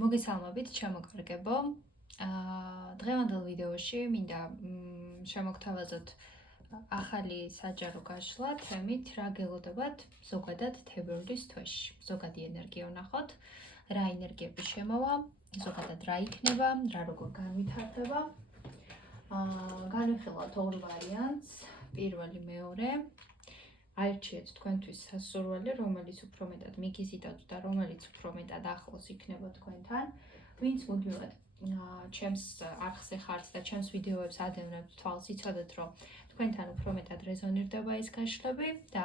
მოგესალმებით, ჩემო დღევანდელ ვიდეოში მინდა შემოგთავაზოთ ახალი საჯარო გაშლა თემით რა გელოდებათ ზოგადად თებერვლის თვეში. ზოგადი ენერგია ვნახოთ, რა ენერგიები შემოვა, ზოგადად რა იქნება, რა როგორ განვითარდება. განვიხილავთ ორ ვარიანტს, პირველი, მეორე. აირჩიეთ თქვენთვის სასურველი, რომელიც უფრო მეტად მიგიზიდავთ და რომელიც უფრო მეტად ახლოს იქნება თქვენთან. ვინც მუდმივად ჩემს არხზე ხართ და ჩემს ვიდეოებს ადევნებთ, თვალს იცოდეთ, რომ თქვენთან უფრო მეტად რეზონირდება ეს გაშლები და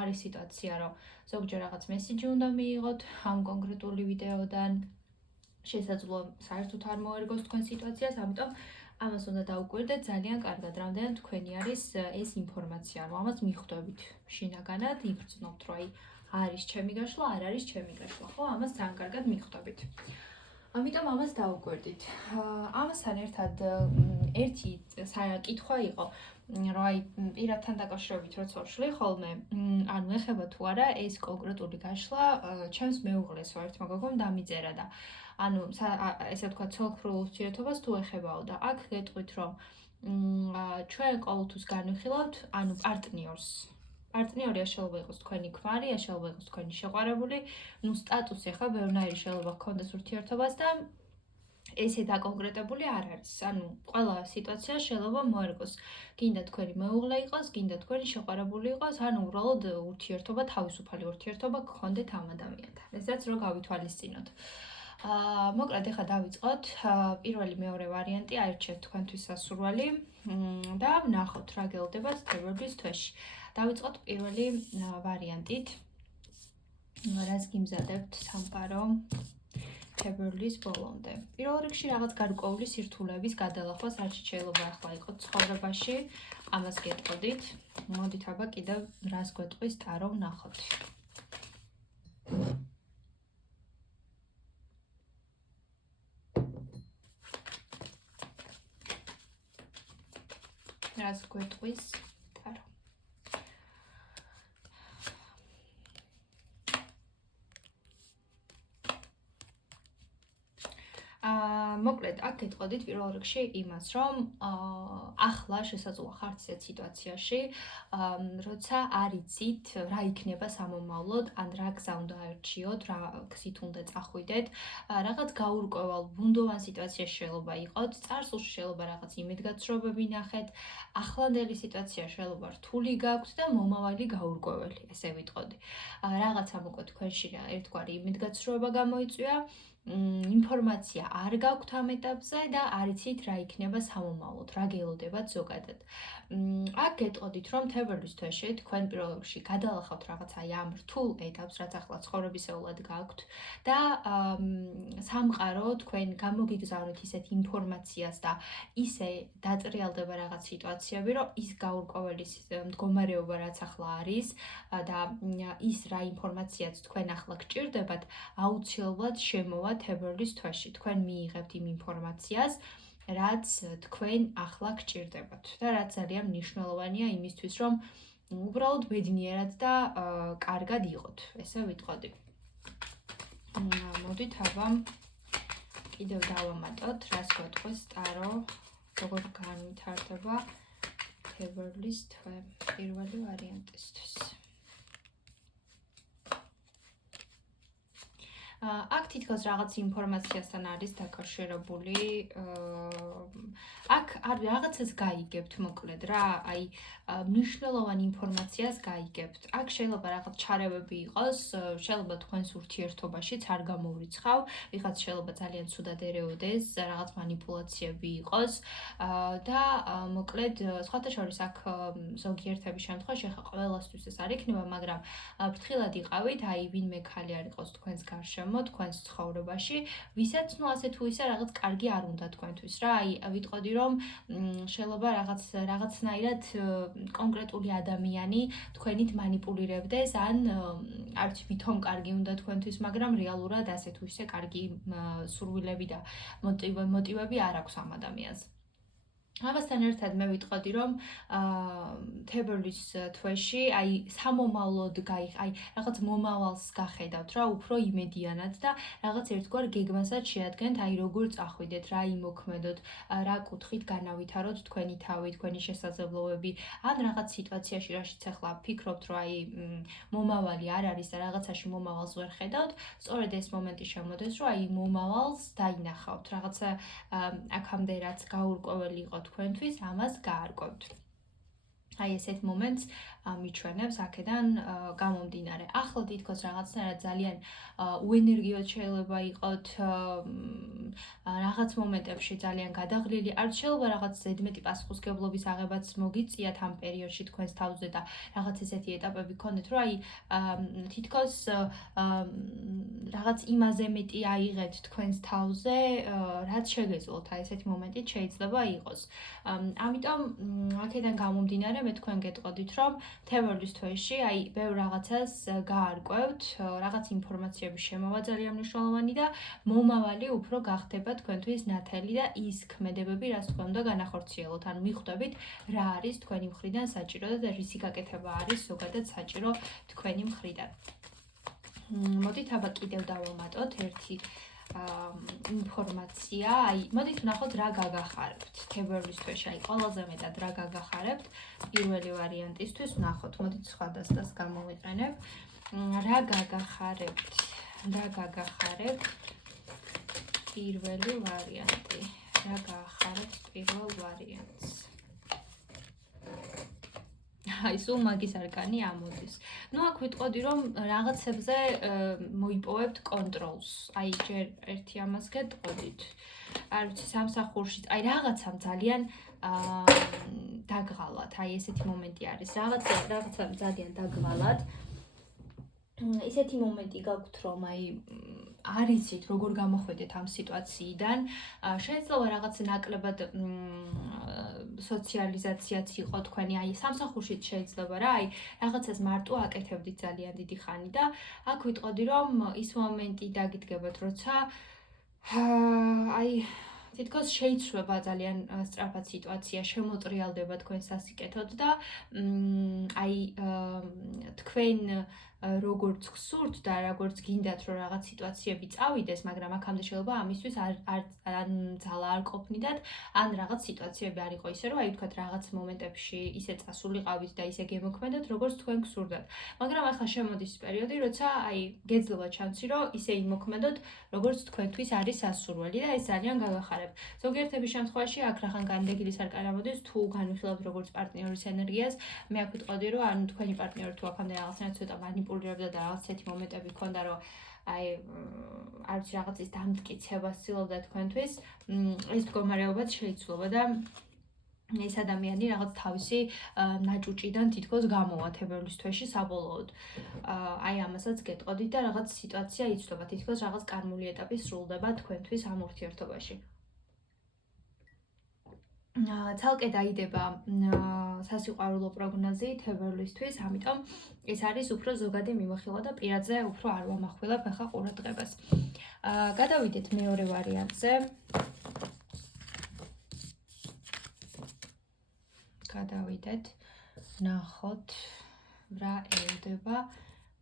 არის სიტუაცია, რომ ზოგჯერ რაღაც მესიჯი უნდა მიიღოთ ამ კონკრეტული ვიდეოდან. შესაძლოა საერთოდ არ მოერგოს თქვენ სიტუაციას, ამიტომ ამას უნდა დაუკვირდეთ ძალიან კარგად, რამდენად თქვენი არის ეს ინფორმაცია, რომ ამას მიხვდებით შინაგანად, იგრძნობთ, რომ არის ჩემი გაშლა, არ არის ჩემი გაშლა, ხო? ამას ძალიან კარგად მიხვდებით. ამიტომ ამას დაუკვირდით. ამასთან ერთად ერთი კითხვა იყო, რომ პირადთან დაკავშირებით როცა ვშლი ხოლმე, ეხება თუ არა ეს კონკრეტული გაშლა ჩემს მეუღლესო ერთ მეგობრომ დამიწერა და ესე ვთქვათ, ცოლ-ქმრულ ურთიერთობას თუ ეხებაო და აქ გეტყვით, რომ ჩვენ ყოველთვის განვიხილავთ, პარტნიორს. პარტნიორი შეიძლება იყოს თქვენი ქმარი, შეიძლება იყოს თქვენი შეყვარებული, სტატუსი ახლა ბევრნაირი შეიძლება გქონდეს ურთიერთობას და ესე დაკონკრეტებული არ არის. ყველა სიტუაცია შეიძლება მოერგოს. გინდა თქვენი მეუღლე იყოს, გინდა თქვენი შეყვარებული იყოს, უბრალოდ ურთიერთობა, თავისუფალი ურთიერთობა გქონდეთ ამ ადამიანთან. ესაც რო გავითვალისწინოთ. მოკლედ ახლა დავიწყოთ. პირველი, მეორე ვარიანტი აირჩიეთ თქვენთვის სასურველი და ვნახოთ რა გელოდებათ თებერვლის თვეში. დავიწყოთ პირველი ვარიანტით. რას გიმზადებთ სამყარო თებერვლის ბოლომდე. პირველ რიგში რაღაც გარკვეული სირთულეების გადალახვას რაც შეიძლება ახლა იყოს ცხოვრებაში, ამას გეტყოდით. მოდით აბა კიდევ რას გვეტყვის ტარო ვნახოთ. რას გვეტყვის ტარო. მოკლედ, აქ გეტყოდით პირველ რიგში იმას, რომ ახლა შესაძლოა ხართ ისეთ სიტუაციაში, როცა არ იცით რა იქნება სამომავლოდ, ან რა გზა უნდა აირჩიოთ, რა გზით უნდა წახვიდეთ, რაღაც გაურკვეველ, ბუნდოვან სიტუაციაში შეიძლება იყოთ, წარსულში შეიძლება რაღაც იმედგაცრუებები ნახეთ, ახლანდელი სიტუაცია შეიძლება რთული გაქვთ და მომავალი გაურკვეველი, ესე ვიტყოდი. რაღაცა უკვე თქვენში ერთგვარი იმედგაცრუება გამოიწვია, ინფორმაცია არ გაქვთ ამ ეტაპზე და არ იცით რა იქნება სამომავლოდ, რა გელოდებათ ზოგადად. აქ გეტყოდით, რომ თებერვლის თვეში თქვენ პირველ რიგში გადალახავთ რაღაც ამ რთულ ეტაპს, რაც ახლა ცხოვრებისეულად გაქვთ და სამყარო თქვენ გამოგიგზავნით ისეთ ინფორმაციას და ისე დატრიალდება რაღაც სიტუაციები, რომ ის გაურკვეველი მდგომარეობა რაც ახლა არის და ის რა ინფორმაციაც თქვენ ახლა გჭირდებათ, აუცილებლად შემოვა თებერვლის თვეში. თქვენ მიიღებთ იმ ინფორმაციას, რაც თქვენ ახლა გჭირდებათ და რაც ძალიან მნიშვნელოვანია იმისთვის, რომ უბრალოდ ბედნიერად და კარგად იყოთ, ესე ვიტყოდი. მოდით აბა კიდევ დავამატოთ, რას გვეტყვის ტარო, როგორ განვითარდება თებერვლის თვე პირველი ვარიანტისთვის. აქ თითქოს რაღაც ინფორმაციასთან არის დაკავშირებული. აქ რაღაცას გაიგებთ, მოკლედ რა, მნიშვნელოვან ინფორმაციას გაიგებთ. აქ შეიძლება რაღაც ჩარევები იყოს, შეიძლება თქვენს ურთიერთობაშიც არ გამოურიცხავ, ვიღაც შეიძლება ძალიან ცუდად ერეოდეს, რაღაც манипуляციები იყოს და მოკლედ სხვათა შორის აქ ზოგიერთების შემთხვევაში ხა ყველასთვის ეს არ იქნება, მაგრამ ფრთხილად იყავით, ვინმე ხალი არ იყოს თქვენს გარშემო, თქვენს ცხოვრებაში, ვისაც ასე თუ ისე რაღაც კარგი არ უნდა თქვენთვის რა. ვიტყოდი, რომ შეიძლება რაღაცნაირად კონკრეტული ადამიანი თქვენით манипуლირებდეს, ან არც ვითომ კარგი უნდა თქვენთვის, მაგრამ რეალურად ასე თუ ისე კარგი სურვილები და მოტივები არ აქვს ამ ადამიანს. ამასთან ერთად მე ვიტყოდი, რომ თებერვლის თვეში, აი სამომავლოდ აი რაღაც მომავალს გახედავთ რა, უფრო იმედიანად და რაღაც ერთგვარ გეგმასაც შეადგენთ, აი როგორ წახვიდეთ, რა იმოქმედოთ, რა კუთხით განავითაროთ თქვენი თავი, თქვენი შესაძლებლობები, ან რაღაც სიტუაციაში, რაშიც ახლა ფიქრობთ, რომ აი მომავალი არ არის და რაღაცაში მომავალს ვერ ხედავთ, სწორედ ეს მომენტი შემოდის, რომ აი მომავალს დაინახავთ, რაღაცა აქამდე რაც გაურკვეველი იყო თქვენთვის, ამას გაარკვევთ. აი ესეთ მომენტს მიჩვენებს აქედან გამომდინარე. ახლა თითქოს რაღაცნაირად ძალიან უენერგიოდ შეიძლება იყოთ რაღაც მომენტებში ძალიან გადაღლილი. არ შეიძლება რაღაც ზედმეტი პასუხისმგებლობის აღებაც მოგიწიათ ამ პერიოდში თქვენს თავზე და რაღაც ესეთი ეტაპები გქონდეთ, რომ აი თითქოს რაღაც იმაზე მეტი აიღებთ თქვენს თავზე, რაც შეგეძლოთ. აი ესეთი მომენტი შეიძლება იყოს. ამიტომ აქედან გამომდინარე მე თქვენ გეტყოდით, რომ თებერვლის თვეში, აი, ბევრ რაღაცას გაარკვევთ, რაღაც ინფორმაციების შემოვა ძალიან მნიშვნელოვანი და მომავალი უფრო გახდება თქვენთვის ნათელი და ის ქმედებები, რაც თქვენ უნდა განახორციელოთ. ანუ მიხვდებით, რა არის თქვენი მხრიდან საჭირო და რისი გაკეთება არის ზოგადად საჭირო თქვენი მხრიდან. მოდით აბა კიდევ დავამატოთ ერთი ინფორმაცია, აი, მოდით ვნახოთ რა გაგახარებთ თებერვლის თვეში, აი, ყველაზე მეტად რა გაგახარებთ პირველი ვარიანტისთვის ვნახოთ, მოდით სხვადასხვას გამოვიყენებ. რა გაგახარებთ პირველი ვარიანტი. რა გაახარებთ პირველ ვარიანტს? აი, სულ მაგის არკანი ამოდის. ნუ აქ ვიტყოდი, რომ რაღაცებზე მოიპოვებთ კონტროლს. აი, ჯერ ერთი ამას გეტყოდით. არ ვიცი, სამსახურში, აი, რაღაცამ ძალიან დაგღალათ. აი, ესეთი მომენტი არის. რაღაცამ ძალიან დაგღალათ. ესეთი მომენტი გაქვთ, რომ აი არ იცით როგორ გამოხვედეთ ამ სიტუაციიდან. შეიძლება რაღაც ნაკლებად სოციალიზაციაც იყო თქვენი, აი სამსახურშიც შეიძლება რა, აი რაღაცას მარტო აკეთებდით ძალიან დიდი ხანი და აქ ვიტყოდი, რომ ის მომენტი დაგიდგებათ, როცა აი თითქოს შეიცვლება ძალიან სწრაფად სიტუაცია, შემოტრიალდება თქვენ სასიკეთოდ და აი თქვენ როგორც გსურთ და როგორც გინდათ რომ რაღაც სიტუაციები წავიდეს, მაგრამ აქამდე შეიძლება ამისთვის ან ძალა არ ყოფნიდათ, ან რაღაც სიტუაციები არ იყო ისე, რომ აი ვთქვათ რაღაც მომენტებში ისე წასულიყავით და ისე გემოქმედოთ, როგორც თქვენ გსურდათ. მაგრამ ახლა შემოდის პერიოდი, როცა აი გეძლევა ჩანსი, რომ ისე იმოქმედოთ, როგორც თქვენთვის არის სასურველი და ეს ძალიან გაგახარებ. ზოგიერთების შემთხვევაში აქ რახან განდეგილის არკანი ამოდის, თუ განვიხილავთ როგორც პარტნიორის ენერგიას, მე აქ ვიტყოდი, რომ ანუ თქვენი პარტნიორი თუ აქამდე რაღაცნაირად ცოტა მანიპულირებდა და რაღაც ისეთი მომენტები ჰქონდა, რომ აი არ ვიცი რაღაცის დამტკიცება ცდილობდა თქვენთვის, ეს მდგომარეობაც შეიცვლება და ეს ადამიანი რაღაც თავისი ნაჭუჭიდან თითქოს გამოვა თებერვლის თვეში საბოლოოდ. აი ამასაც გეტყოდით და რაღაც სიტუაცია იცვლება, თითქოს რაღაც კარმული ეტაპი სრულდება თქვენთვის ამ ურთიერთობაში. ცალკე დაიდება სასიყვარულო პროგნოზი თებერვლისთვის, ამიტომ ეს არის უფრო ზოგადი მიმოხილვა და პირადზე უფრო არ ვამახვილებ ახლა ყურადღებას. გადავიდეთ მეორე ვარიანტზე. ნახოთ რა ელოდება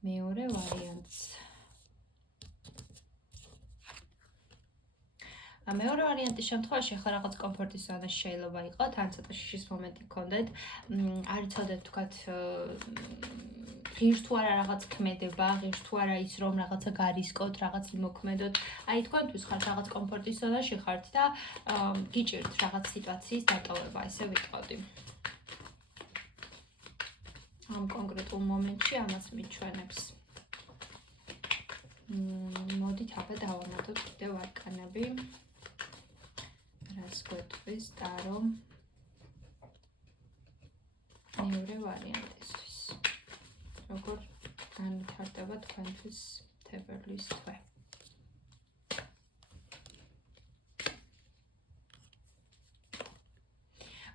მეორე ვარიანტს. მეორე ვარიანტის შემთხვევაში ახლა რაღაც კომფორტის ზონაში შეიძლება იყოთ, ან ცოტა შიშის მომენტი გქონდეთ, არ იცოდეთ თქვათ ღირს თუ არა რაღაც ქმედება, ღირს თუ არა ის რომ რაღაცა გარისკოთ, რაღაც იმოქმედოთ. აი თქვენთვის ხართ რაღაც კომფორტის ზონაში ხართ და გიჭირთ რაღაც სიტუაციის დატოვება, ესე ვიტყოდი. ამ კონკრეტულ მომენტში ამას მიჩვენებს. მოდით აბა დავამატოთ კიდევ არკანები. რას გვეტყვის ტარო მეორე ვარიანტისთვის. როგორ განვითარდება თქვენთვის თებერვლის თვე.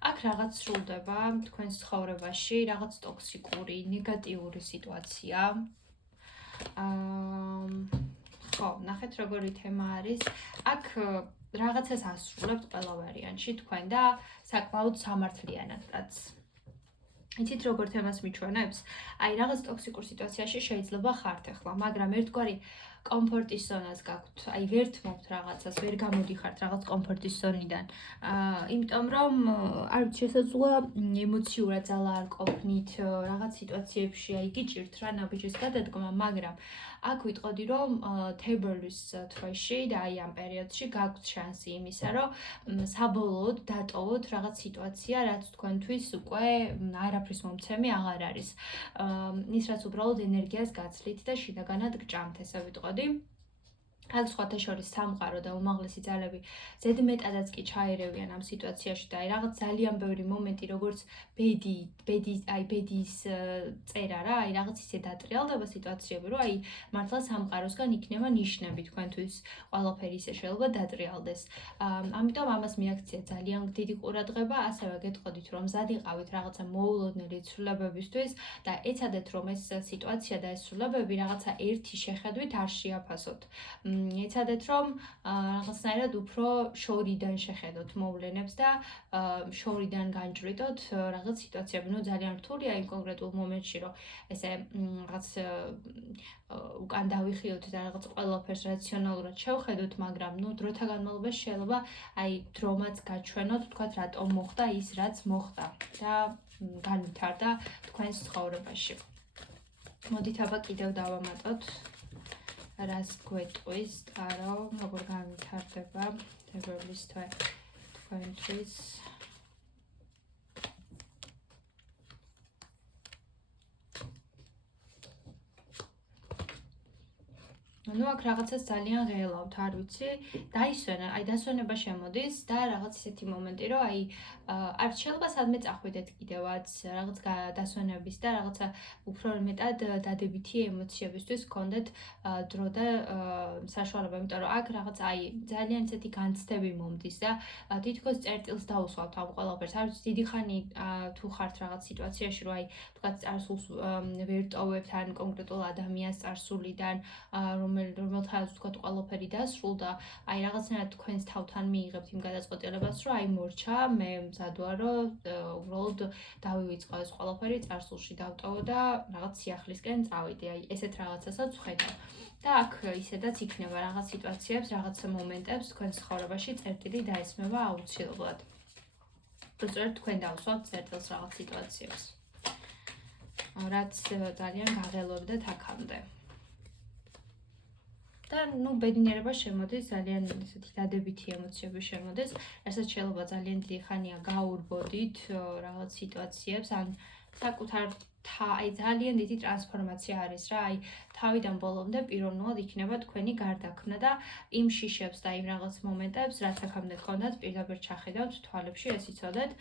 აქ რაღაც სრულდება თქვენს ცხოვრებაში, რაღაც ტოქსიკური, ნეგატიური სიტუაცია. ხო, ნახეთ როგორი თემა არის. აქ რაღაცას ასრულებთ ყველა ვარიანტში თქვენ და საკმაოდ სამართლიანადაც. იცით როგორ თემას მიჩვენებს? აი რაღაც ტოქსიკურ სიტუაციაში შეიძლება ხართ ახლა, მაგრამ ერთგვარი კომფორტის ზონას გაქვთ. აი ვერ თმობთ რაღაცას, ვერ გამოდიხართ რაღაც კომფორტის ზონიდან. იმიტომ რომ არ ვიცი, შესაძლოა ემოციურად ძალა არ ყოფნით რაღაც სიტუაციებში, აი გიჭირთ რა ნაბიჯის გადადგმა, მაგრამ აქ ვიტყოდი რომ თებერვლის თვეში და აი ამ პერიოდში გაქვთ შანსი იმისა, რომ საბოლოოდ დატოვოთ რაღაც სიტუაცია, რაც თქვენთვის უკვე არაფრის მომცემი აღარ არის. ის რაც უბრალოდ ენერგიას გაცლით და შინაგანად გჭამთ, ესე ვიტყოდი. აქ სხვათა შორის სამყარო და უმაღლესი ძალები ზედმეტადაც კი ჩაერევიან ამ სიტუაციაში და აი რაღაც ძალიან ბევრი მომენტი როგორც ბედის წერა რა, აი რაღაც ისე დატრიალდება სიტუაციები, რომ აი მართლა სამყაროსგან იქნება ნიშნები თქვენთვის ყველაფერი ისე შეიძლება დატრიალდეს. ამიტომ ამას მიაქცია ძალიან დიდი ყურადღება, ასევე გეტყოდით რომ მზად იყავით რაღაცა მოულოდნელი ცვლილებებისთვის და ეცადეთ რომ ეს სიტუაცია და ეს ცვლილებები რაღაცა ერთი შეხედვით არ შეაფასოთ. ეცადეთ რომ რაღაცნაირად უფრო შორიდან შეხედოთ მოვლენებს და შორიდან განჭვრიტოთ რაღაც სიტუაციები. ნუ ძალიან რთულია იმ კონკრეტულ მომენტში რომ ესე რაღაც უკან დავიხიოთ და რაღაც ყველაფერს რაციონალურად შევხედოთ, მაგრამ ნუ დროთა განმავლობაში შეიძლება აი დრომაც გაჩვენოთ, თქვათ რატომ მოხდა ის რაც მოხდა და განვითარდა თქვენს ცხოვრებაში. მოდით აბა კიდევ დავამატოთ რას გვეტყვის ტარო, როგორ განვითარდება თებერვლის თვე თქვენთვის. ნუ აქ რაღაცას ძალიან ღელავთ, არ ვიცი, დაისვენა, აი დასვენება შემოდის და რაღაც ისეთი მომენტი, რომ აი არ შეიძლება სადმე წახვიდეთ კიდევაც რაღაც დასვენების და რაღაცა უფრო მეტად დადებითი ემოციებისთვის გქონდეთ დრო და საშუალება, იმიტომ რომ აქ რაღაც აი ძალიან ისეთი განცდები მომდის და თითქოს წერტილს დაუსვავთ ამ ყველაფერს. არ ვიცი, დიდი ხანი თუ ხართ რაღაც სიტუაციაში, რომ აი თქვათ წარსულს ვერ ტოვებთ ან კონკრეტულ ადამიანს წარსულიდან, რომელთანაც თქვათ ყველაფერი დასრულდა, აი რაღაცნაირად თქვენს თავთან მიიღებთ იმ გადაწყვეტილებას, რომ აი მორჩა, მე მზად ვარ, რომ უბრალოდ დავივიწყო ეს ყველაფერი, წარსულში დავტოვო და რაღაც სიახლისკენ წავიდე. აი ესეთ რაღაცასაც ვხედავ. და აქ ისედაც იქნება რაღაც სიტუაციებს, რაღაც მომენტებს თქვენს ცხოვრებაში წერტილი დაესმება აუცილებლად. უბრალოდ თქვენ დავსვათ წერტილს რაღაც სიტუაციებს, რაც ძალიან გაღელვებდეთ აქამდე. და ნუ ბედნიერება შემოდის, ძალიან ესეთი დადებითი ემოციები შემოდის, რასაც შეიძლება ძალიან დიდი ხანია გაურბოდით რაღაც სიტუაციებს, ან საკუთარ აი ძალიან დიდი ტრანსფორმაცია არის რა, აი თავიდან ბოლომდე პიროვნულად იქნება თქვენი გარდაქმნა და იმ შიშებს და იმ რაღაც მომენტებს, რაც აქამდე გქონდათ, პირდაპირ ჩახედავთ თვალებში, ეს იცოდეთ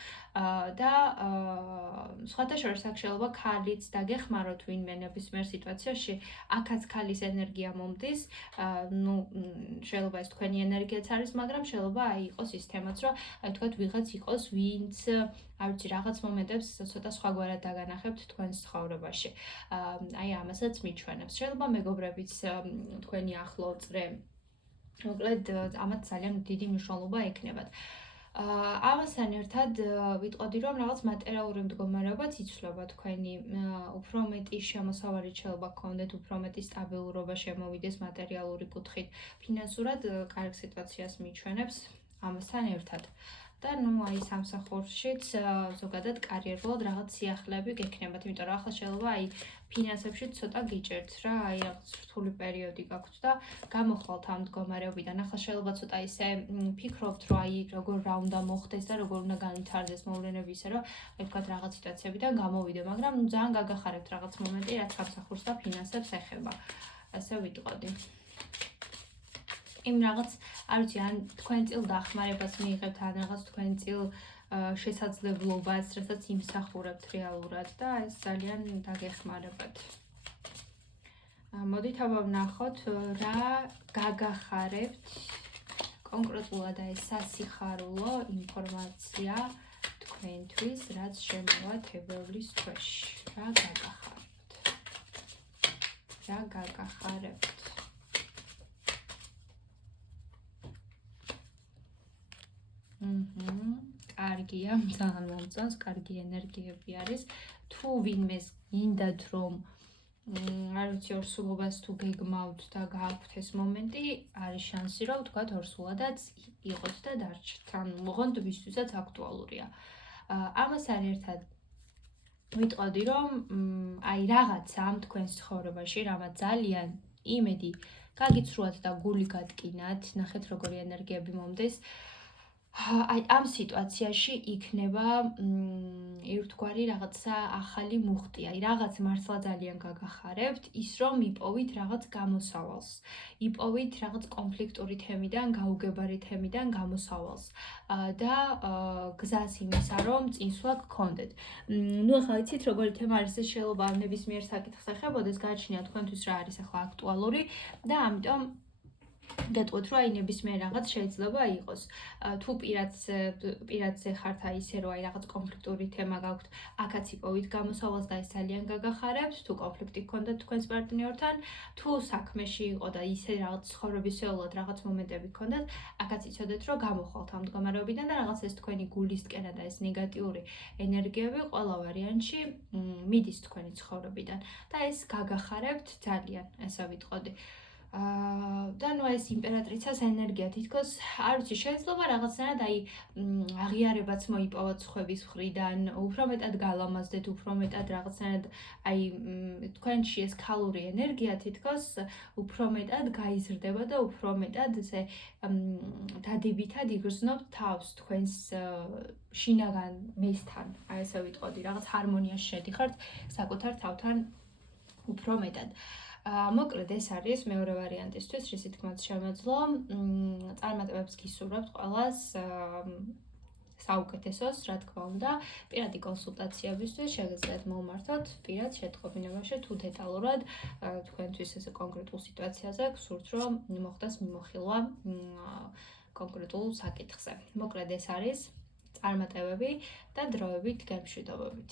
და სხვათა შორის აქ შეიძლება ქალიც დაგეხმაროთ ვინმე ნებისმიერ სიტუაციაში, აქაც ქალის ენერგია მომდის, ნუ შეიძლება ეს თქვენი ენერგიაც არის, მაგრამ შეიძლება აი იყოს ის თემაც, რომ აი თქვათ ვიღაც იყოს, ვინც არ ვიცი, რაღაც მომენტებს ცოტა სხვაგვარად დაგანახებთ თქვენს ცხოვრებაში. აი ამასაც მიჩვენებს. შეიძლება მეგობრებიც თქვენი ახლო წრე, მოკლედ ამათ ძალიან დიდი მნიშვნელობა ექნებათ. ამასთან ერთად ვიტყოდი რომ რაღაც მატერიალური მდგომარეობაც იცვლება თქვენი, უფრო მეტი შემოსავალი შეიძლება გქონდეთ, უფრო მეტი სტაბილურობა შემოვიდეს მატერიალური კუთხით. ფინანსურად კარგ სიტუაციას მიჩვენებს ამასთან ერთად. და ნუ აი სამსახურშიც ზოგადად კარიერულად რაღაც სიახლეები გექნებათ, იმიტომ რომ ახლა შეიძლება აი ფინანსებში ცოტა გიჭერთ რა, აი რაღაც რთული პერიოდი გაქვთ და გამოხვალთ ამ მდგომარეობიდან. ახლა შეიძლება ცოტა ისე ფიქრობთ, რომ აი როგორ რა უნდა მოხდეს და როგორ უნდა განვითარდეს მოვლენები ისე, რომ აი თქვათ რაღაც სიტუაციებიდან გამოვიდე, მაგრამ ნუ ძალიან გაგახარებთ რაღაც მომენტი, რაც სამსახურს და ფინანსებს ეხება. ასე ვიტყოდი. იმ რაღაც, არ ვიცი, ან თქვენ წილ დახმარებას მიიღებთ, ან რაღაც თქვენ წილ შესაძლებლობას, რასაც იმსახურებთ რეალურად და ეს ძალიან დაგეხმარებათ. მოდით აბა ვნახოთ, რა გაგახარებთ კონკრეტულად აი სასიხარულო ინფორმაცია თქვენთვის, რაც შემოვა თებერვლის თვეში. რა გაგახარებთ? რა გაგახარებთ? კარგია, ძალიან მომწონს, კარგი ენერგიები არის. თუ ვინმეს გინდათ რომ არ ვიცი ორსულობას თუ გეგმავთ და გააქვთ ეს მომენტი, არის შანსი რომ თქვათ ორსულადაც იყოთ და დარჩთ. ანუ მოღონდ ვისთვისაც აქტუალურია. ამასთან ერთად ვიტყოდი რომ აი რაღაცა თქვენს ცხოვრებაში, რამაც ძალიან იმედი გაგიცრუათ და გული გატკინათ, ნახეთ როგორი ენერგიები მომდეს. აი ამ სიტუაციაში იქნება ერთგვარი რაღაცა ახალი მუხტი, აი რაღაც მართლა ძალიან გაგახარებთ, ის რომ იპოვით რაღაც გამოსავალს. იპოვით რაღაც კონფლიქტური თემიდან, გაუგებარი თემიდან გამოსავალს და გზას იმისა, რომ წინსვლა გქონდეთ. ნუ ახლა იცით როგორი თემა არის, ეს შეიძლება ნებისმიერ საკითხს ეხებოდეს, გააჩნია თქვენთვის რა არის ახლა აქტუალური და ამიტომ გეტყვით რომ აი ნებისმიერ რაღაც შეიძლება იყოს. თუ პირადზე ხართ აი ისე რომ აი რაღაც კონფლიქტური თემა გაქვთ, აქაც იპოვით გამოსავალს და ეს ძალიან გაგახარებთ. თუ კონფლიქტი გქონდათ თქვენს პარტნიორთან, თუ საქმეში იყო და ისე რაღაც ცხოვრებისეულად რაღაც მომენტები გქონდათ, აქაც იცოდეთ რომ გამოხვალთ ამ მდგომარეობიდან და რაღაც ეს თქვენი გულისკენა და ეს ნეგატიური ენერგიები ყველა ვარიანტში მიდის თქვენი ცხოვრებიდან და ეს გაგახარებთ ძალიან, ესე ვიტყოდი. და ნუ ეს იმპერატრიცას ენერგია თითქოს არ ვიცი შეიძლება რაღაცნაირად აი აღიარებაც მოიპოვოთ სხვების მხრიდან, უფრო მეტად გალამაზდეთ, უფრო მეტად რაღაცნაირად აი თქვენში ეს ქალური ენერგია თითქოს უფრო მეტად გაიზრდება და უფრო მეტად ესე დადებითად იგრძნობთ თავს თქვენს შინაგან მესთან, აი ესე ვიტყოდი, რაღაც ჰარმონიაში შედიხართ საკუთარ თავთან უფრო მეტად. მოკლედ ეს არის მეორე ვარიანტისთვის, რისი თქმაც შემეძლო. წარმატებებს გისურვებთ ყველას საუკეთესოს, რა თქმა უნდა. პირადი კონსულტაციებისთვის შეგიძლიათ მოვმართოთ პირად შეტყობინებაში თუ დეტალურად თქვენთვის ესე კონკრეტულ სიტუაციაზე გსურთ რომ მოხდეს მიმოხილვა კონკრეტულ საკითხზე. მოკლედ ეს არის წარმატებები და დროებით გემშვიდობებით.